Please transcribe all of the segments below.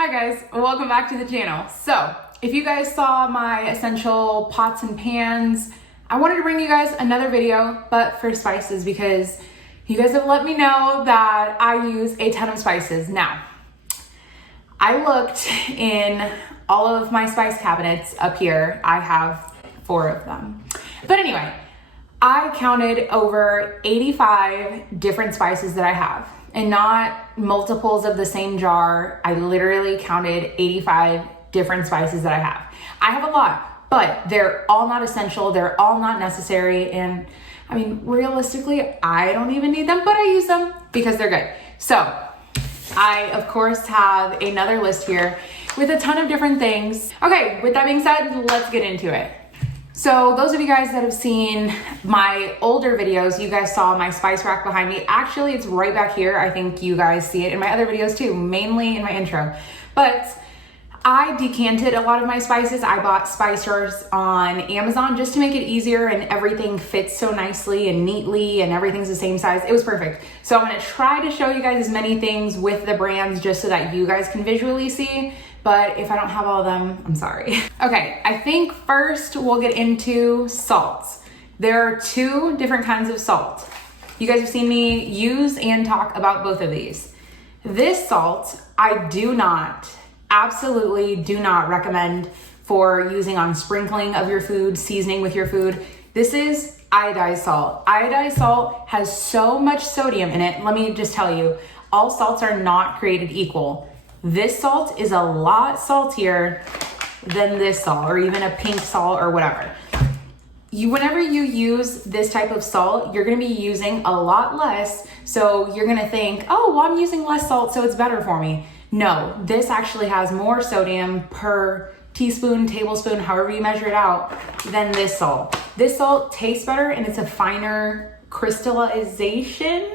Hi guys, welcome back to the channel. So, if you guys saw my essential pots and pans, I wanted to bring you guys another video, but for spices, because you guys have let me know that I use a ton of spices. Now, I looked in all of my spice cabinets up here. I have 4 of them. But anyway, I counted over 85 different spices that I have. And not multiples of the same jar. I literally counted 85 different spices that I have. I have a lot, but they're all not essential. They're all not necessary. And I mean, realistically, I don't even need them, but I use them because they're good. So I, of course, have another list here with a ton of different things. Okay, with that being said, let's get into it. So those of you guys that have seen my older videos, you guys saw my spice rack behind me. Actually, it's right back here. I think you guys see it in my other videos too, mainly in my intro. But I decanted a lot of my spices. I bought spice jars on Amazon just to make it easier, and everything fits so nicely and neatly and everything's the same size. It was perfect. So I'm gonna try to show you guys as many things with the brands just so that you guys can visually see. But if I don't have all of them, I'm sorry. Okay, I think first we'll get into salts. There are 2 different kinds of salt. You guys have seen me use and talk about both of these. This salt, I absolutely do not recommend for using on sprinkling of your food, seasoning with your food. This is iodized salt. Iodized salt has so much sodium in it. Let me just tell you, all salts are not created equal. This salt is a lot saltier than this salt, or even a pink salt or whatever. Whenever you use this type of salt, you're gonna be using a lot less, so you're gonna think, oh, well, I'm using less salt, so it's better for me. No, this actually has more sodium per teaspoon, tablespoon, however you measure it out, than this salt. This salt tastes better and it's a finer crystallization.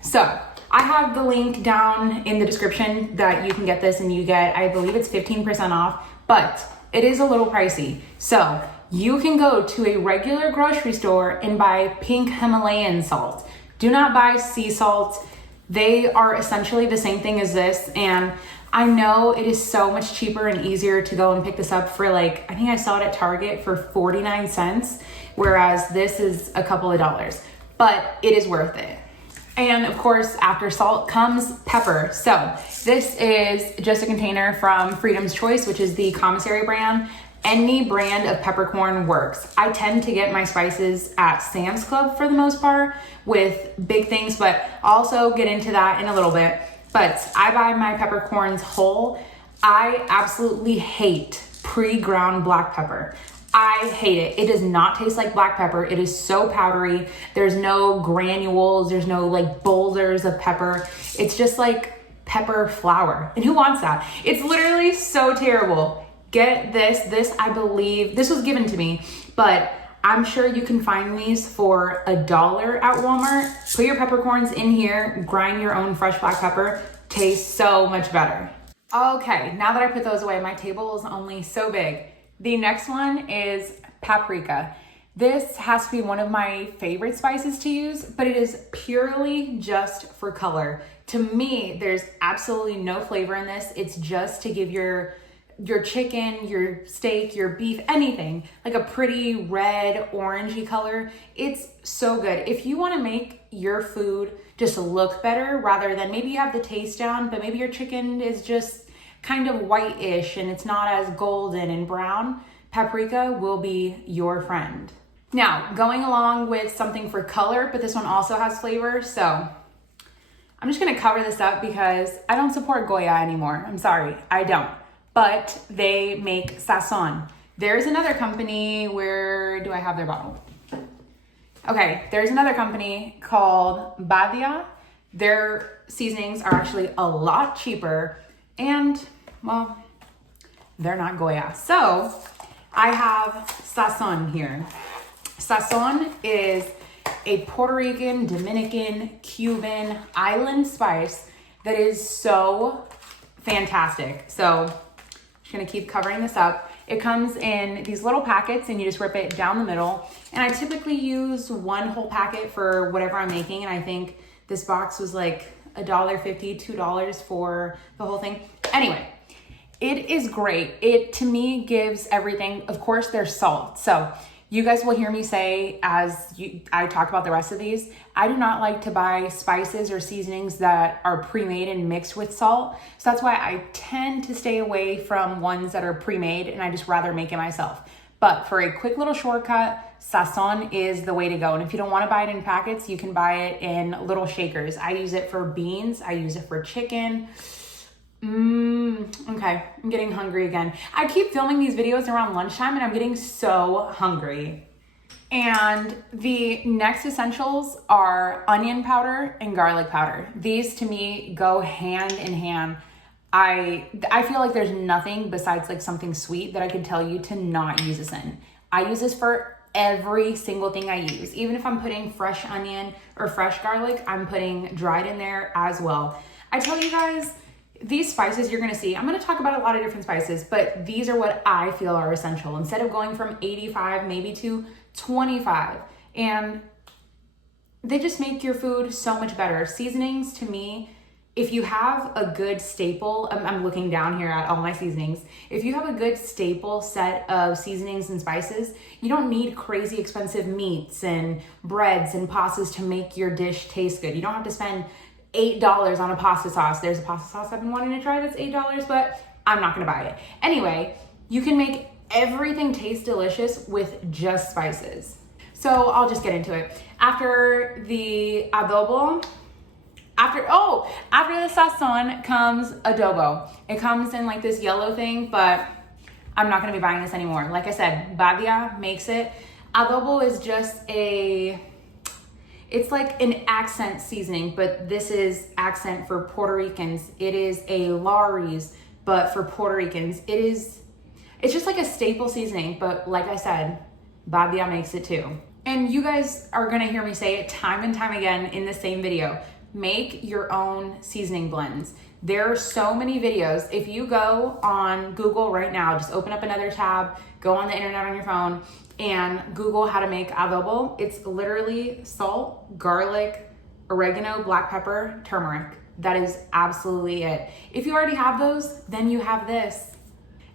So, I have the link down in the description that you can get this, and you get, I believe it's 15% off, but it is a little pricey. So you can go to a regular grocery store and buy pink Himalayan salt. Do not buy sea salt. They are essentially the same thing as this. And I know it is so much cheaper and easier to go and pick this up for I think I saw it at Target for 49 cents, whereas this is a couple of dollars, but it is worth it. And of course, after salt comes pepper. So this is just a container from Freedom's Choice, which is the commissary brand. Any brand of peppercorn works. I tend to get my spices at Sam's Club for the most part with big things, but I'll also get into that in a little bit. But I buy my peppercorns whole. I absolutely hate pre-ground black pepper. I hate it. It does not taste like black pepper. It is so powdery. There's no granules. There's no boulders of pepper. It's just like pepper flour. And who wants that? It's literally so terrible. Get this. This, I believe, this was given to me, but I'm sure you can find these for $1 at Walmart. Put your peppercorns in here, grind your own fresh black pepper. Tastes so much better. Okay, now that I put those away, my table is only so big. The next one is paprika. This has to be one of my favorite spices to use, but it is purely just for color. To me, there's absolutely no flavor in this. It's just to give your chicken, your steak, your beef, anything, like a pretty red, orangey color. It's so good. If you want to make your food just look better, rather than maybe you have the taste down, but maybe your chicken is just kind of white-ish and it's not as golden and brown, paprika will be your friend. Now, going along with something for color, but this one also has flavor, so I'm just gonna cover this up because I don't support Goya anymore. I'm sorry, I don't. But they make Sazón. There's another company, where do I have their bottle? Okay, there's another company called Badia. Their seasonings are actually a lot cheaper, and well, they're not Goya. So I have Sazón here. Sazón is a Puerto Rican, Dominican, Cuban island spice that is so fantastic. So I'm just gonna keep covering this up. It comes in these little packets and you just rip it down the middle. And I typically use 1 whole packet for whatever I'm making. And I think this box was like $1.50, $2 for the whole thing. Anyway, It is great. It, to me, gives everything. Of course, there's salt. So you guys will hear me say, I talk about the rest of these, I do not like to buy spices or seasonings that are pre-made and mixed with salt. So that's why I tend to stay away from ones that are pre-made, and I just rather make it myself. But for a quick little shortcut, Sazón is the way to go. And if you don't want to buy it in packets, you can buy it in little shakers. I use it for beans. I use it for chicken. Okay, I'm getting hungry again. I keep filming these videos around lunchtime and I'm getting so hungry. And the next essentials are onion powder and garlic powder. These to me go hand in hand. I feel like there's nothing besides like something sweet that I could tell you to not use this in. I use this for every single thing I use. Even if I'm putting fresh onion or fresh garlic, I'm putting dried in there as well. I tell you guys, these spices you're gonna see, I'm gonna talk about a lot of different spices, but these are what I feel are essential. Instead of going from 85 maybe to 25, and they just make your food so much better. Seasonings to me, if you have a good staple, I'm looking down here at all my seasonings. If you have a good staple set of seasonings and spices, you don't need crazy expensive meats and breads and pastas to make your dish taste good. You don't have to spend $8 on a pasta sauce. There's a pasta sauce I've been wanting to try that's $8, but I'm not gonna buy it. Anyway, you can make everything taste delicious with just spices. So I'll just get into it. After the adobo, after the sazon comes adobo. It comes in like this yellow thing, but I'm not gonna be buying this anymore. Like I said, Badia makes it. Adobo is just it's like an accent seasoning, but this is accent for Puerto Ricans. It is a Lawry's, but for Puerto Ricans. It's just like a staple seasoning, but like I said, Badia makes it too. And you guys are gonna hear me say it time and time again in the same video. Make your own seasoning blends. There are so many videos. If you go on Google right now, just open up another tab, go on the internet on your phone, and Google how to make adobo. It's literally salt, garlic, oregano, black pepper, turmeric. That is absolutely it. If you already have those, then you have this.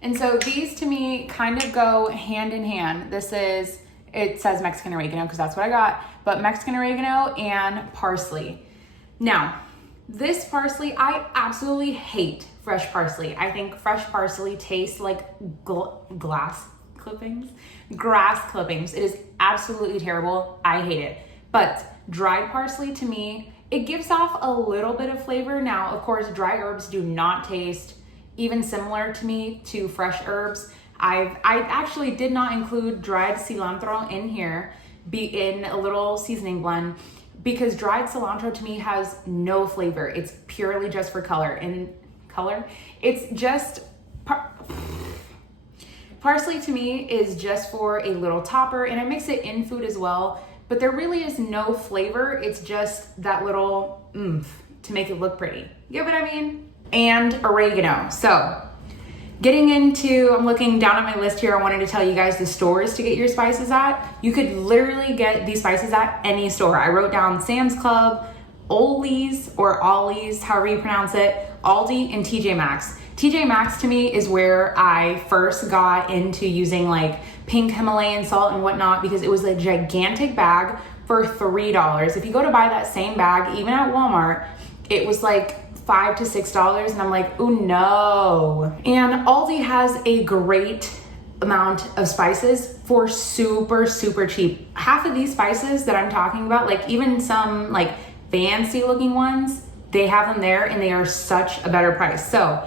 And so these to me kind of go hand in hand. It says Mexican oregano because that's what I got, but Mexican oregano and parsley. Now, this parsley, I absolutely hate fresh parsley. I think fresh parsley tastes like grass clippings. It is absolutely terrible. I hate it. But dried parsley to me, it gives off a little bit of flavor. Now, of course, dry herbs do not taste even similar to me to fresh herbs. I actually did not include dried cilantro in here, in a little seasoning blend, because dried cilantro to me has no flavor. It's purely just for color. It's just parsley to me is just for a little topper, and I mix it in food as well, but there really is no flavor. It's just that little oomph to make it look pretty. You get what I mean? And oregano. So getting into, I'm looking down at my list here. I wanted to tell you guys the stores to get your spices at. You could literally get these spices at any store. I wrote down Sam's Club, Ollie's or Ollie's, however you pronounce it, Aldi, and TJ Maxx. TJ Maxx to me is where I first got into using like pink Himalayan salt and whatnot, because it was a gigantic bag for $3. If you go to buy that same bag, even at Walmart, it was like $5 to $6, and I'm like, oh no. And Aldi has a great amount of spices for super, super cheap. Half of these spices that I'm talking about, like even some like fancy looking ones, they have them there and they are such a better price. So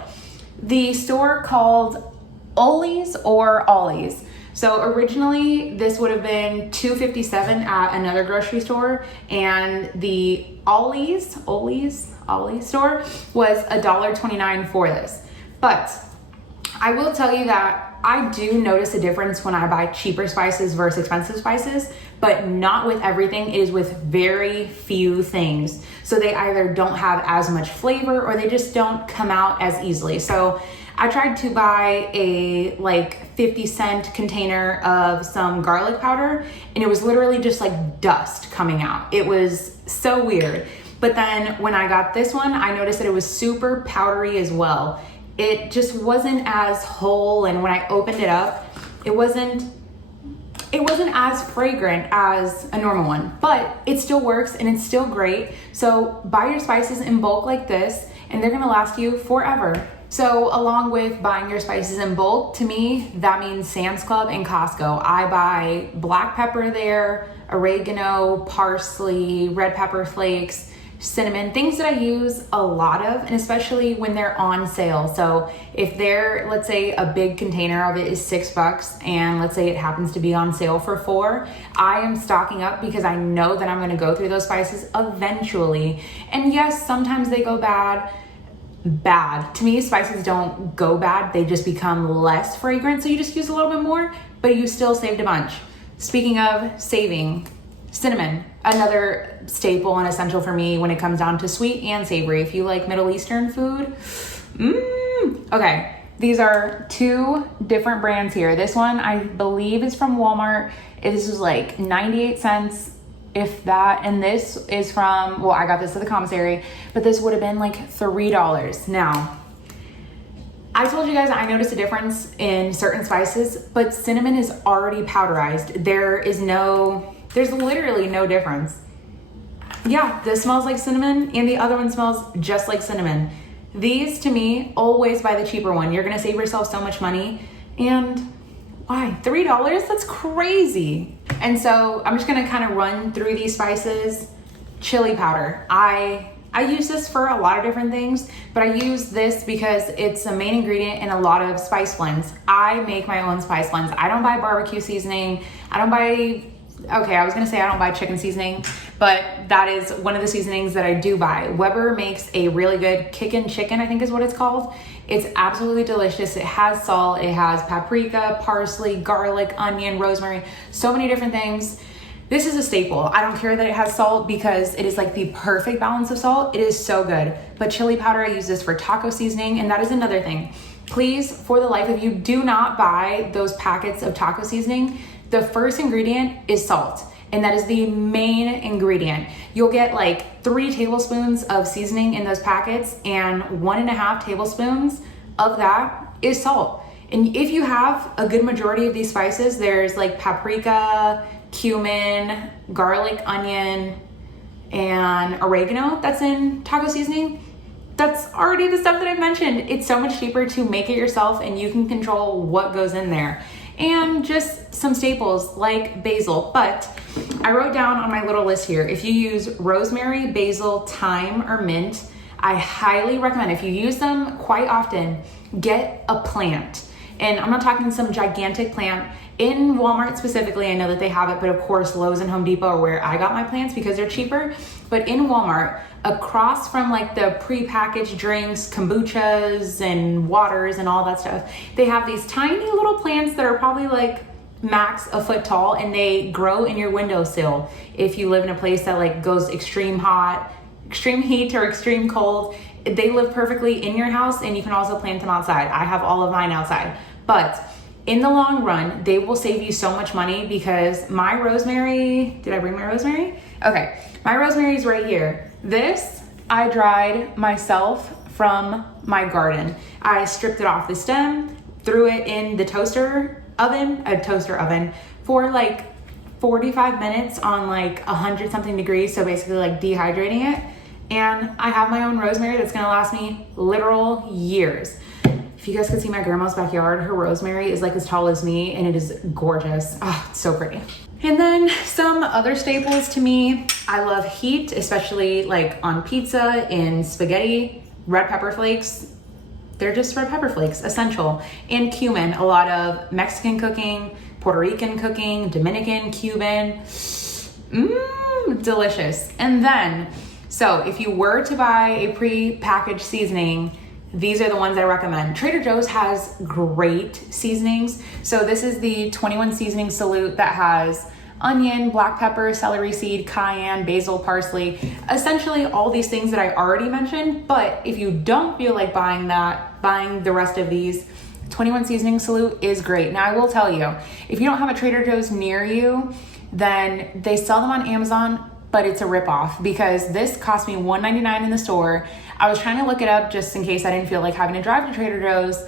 the store called Ollie's or Ollie's. So originally this would have been $2.57 at another grocery store, and the Ollie's store was $1.29 for this. But I will tell you that I do notice a difference when I buy cheaper spices versus expensive spices, but not with everything. It is with very few things. So they either don't have as much flavor or they just don't come out as easily. So I tried to buy a like 50-cent container of some garlic powder, and it was literally just like dust coming out. It was so weird. But then when I got this one, I noticed that it was super powdery as well. it just wasn't as whole, and when I opened it up, it wasn't as fragrant as a normal one, but it still works and it's still great. So buy your spices in bulk like this and they're gonna last you forever. So along with buying your spices in bulk, to me, that means Sam's Club and Costco. I buy black pepper there, oregano, parsley, red pepper flakes, cinnamon, things that I use a lot of, and especially when they're on sale. So if they're, let's say a big container of it is $6 and let's say it happens to be on sale for $4, I am stocking up because I know that I'm gonna go through those spices eventually. And yes, sometimes they go bad. To me, spices don't go bad, they just become less fragrant, so you just use a little bit more, but you still saved a bunch. Speaking of saving, cinnamon, another staple and essential for me when it comes down to sweet and savory. If you like Middle Eastern food, okay, these are 2 different brands here. This one I believe is from Walmart. This is like 98 cents, if that, and this is from, well, I got this at the commissary, but this would have been like $3. Now, I told you guys I noticed a difference in certain spices, but cinnamon is already powderized. There's literally no difference. Yeah, this smells like cinnamon and the other one smells just like cinnamon. These, to me, always buy the cheaper one. You're gonna save yourself so much money. And why? $3? That's crazy. And so I'm just gonna kind of run through these spices. Chili powder. I use this for a lot of different things, but I use this because it's a main ingredient in a lot of spice blends. I make my own spice blends. I don't buy barbecue seasoning. I don't buy chicken seasoning, but that is one of the seasonings that I do buy. Weber makes a really good kickin' chicken, I think is what it's called. It's absolutely delicious. It has salt, it has paprika, parsley, garlic, onion, rosemary, so many different things. This is a staple. I don't care that it has salt because it is like the perfect balance of salt. It is so good. But chili powder, I use this for taco seasoning, and that is another thing. Please, for the life of you, do not buy those packets of taco seasoning. The first ingredient is salt, and that is the main ingredient. You'll get like 3 tablespoons of seasoning in those packets, and 1.5 tablespoons of that is salt. And if you have a good majority of these spices, there's like paprika, cumin, garlic, onion, and oregano that's in taco seasoning. That's already the stuff that I mentioned. It's so much cheaper to make it yourself and you can control what goes in there. And just some staples like basil. But I wrote down on my little list here, if you use rosemary, basil, thyme, or mint, I highly recommend, if you use them quite often, get a plant. And I'm not talking some gigantic plant. In Walmart specifically, I know that they have it, but of course Lowe's and Home Depot are where I got my plants because they're cheaper. But in Walmart, across from like the pre-packaged drinks, kombuchas and waters and all that stuff, they have these tiny little plants that are probably like max a foot tall, and they grow in your windowsill. If you live in a place that like goes extreme hot, extreme heat, or extreme cold, they live perfectly in your house, and you can also plant them outside. I have all of mine outside. But in the long run, they will save you so much money because my rosemary, did I bring my rosemary? Okay, my rosemary is right here. This I dried myself from my garden. I stripped it off the stem, threw it in the toaster oven for like 45 minutes on like 100 something degrees. So basically like dehydrating it. And I have my own rosemary that's gonna last me literal years. If you guys could see my grandma's backyard, her rosemary is like as tall as me and it is gorgeous. Oh, it's so pretty. And then some other staples to me, I love heat, especially like on pizza, in spaghetti, red pepper flakes. They're just red pepper flakes, essential. And cumin, a lot of Mexican cooking, Puerto Rican cooking, Dominican, Cuban. Delicious. And then, so if you were to buy a pre-packaged seasoning, these are the ones I recommend. Trader Joe's has great seasonings. So this is the 21 seasoning salute that has onion, black pepper, celery seed, cayenne, basil, parsley, essentially all these things that I already mentioned. But if you don't feel like buying the rest of these, 21 seasoning salute is great. Now I will tell you, if you don't have a Trader Joe's near you, then they sell them on Amazon, but it's a ripoff because this cost me $1.99 in the store. I was trying to look it up just in case I didn't feel like having to drive to Trader Joe's,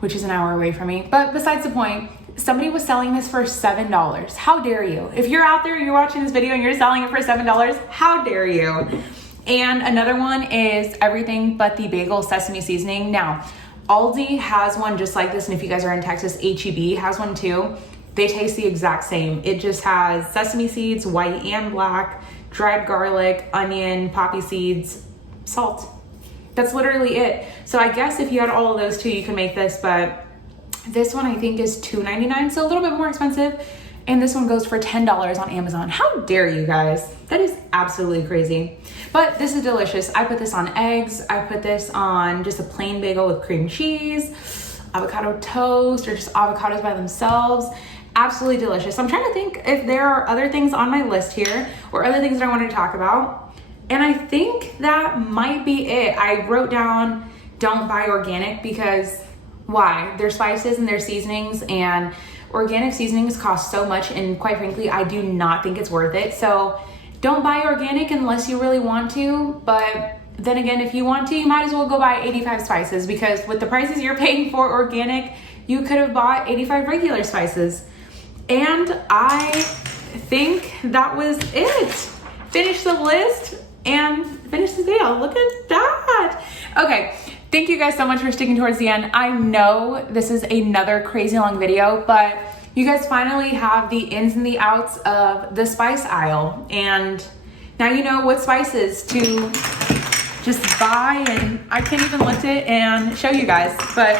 which is an hour away from me. But besides the point, somebody was selling this for $7. How dare you? If you're out there, you're watching this video and you're selling it for $7, how dare you? And another one is everything but the bagel sesame seasoning. Now, Aldi has one just like this, and if you guys are in Texas, H-E-B has one too. They taste the exact same. It just has sesame seeds, white and black, dried garlic, onion, poppy seeds, salt. That's literally it. So I guess if you had all of those too, you can make this, but this one I think is $2.99, so a little bit more expensive. And this one goes for $10 on Amazon. How dare you guys? That is absolutely crazy. But this is delicious. I put this on eggs. I put this on just a plain bagel with cream cheese, avocado toast, or just avocados by themselves. Absolutely delicious. I'm trying to think if there are other things on my list here or other things that I wanted to talk about. And I think that might be it. I wrote down don't buy organic because why? Their spices and their seasonings, and organic seasonings cost so much, and quite frankly, I do not think it's worth it. So don't buy organic unless you really want to. But then again, if you want to, you might as well go buy 85 spices, because with the prices you're paying for organic, you could have bought 85 regular spices. And I think that was it. Finish the list and finish the video. Look at that. Okay. Thank you guys so much for sticking towards the end. I know this is another crazy long video, but you guys finally have the ins and the outs of the spice aisle. And now you know what spices to just buy, and I can't even lift it and show you guys. But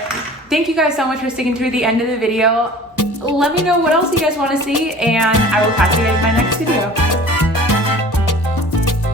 thank you guys so much for sticking through the end of the video. Let me know what else you guys want to see, and I will catch you guys in my next video.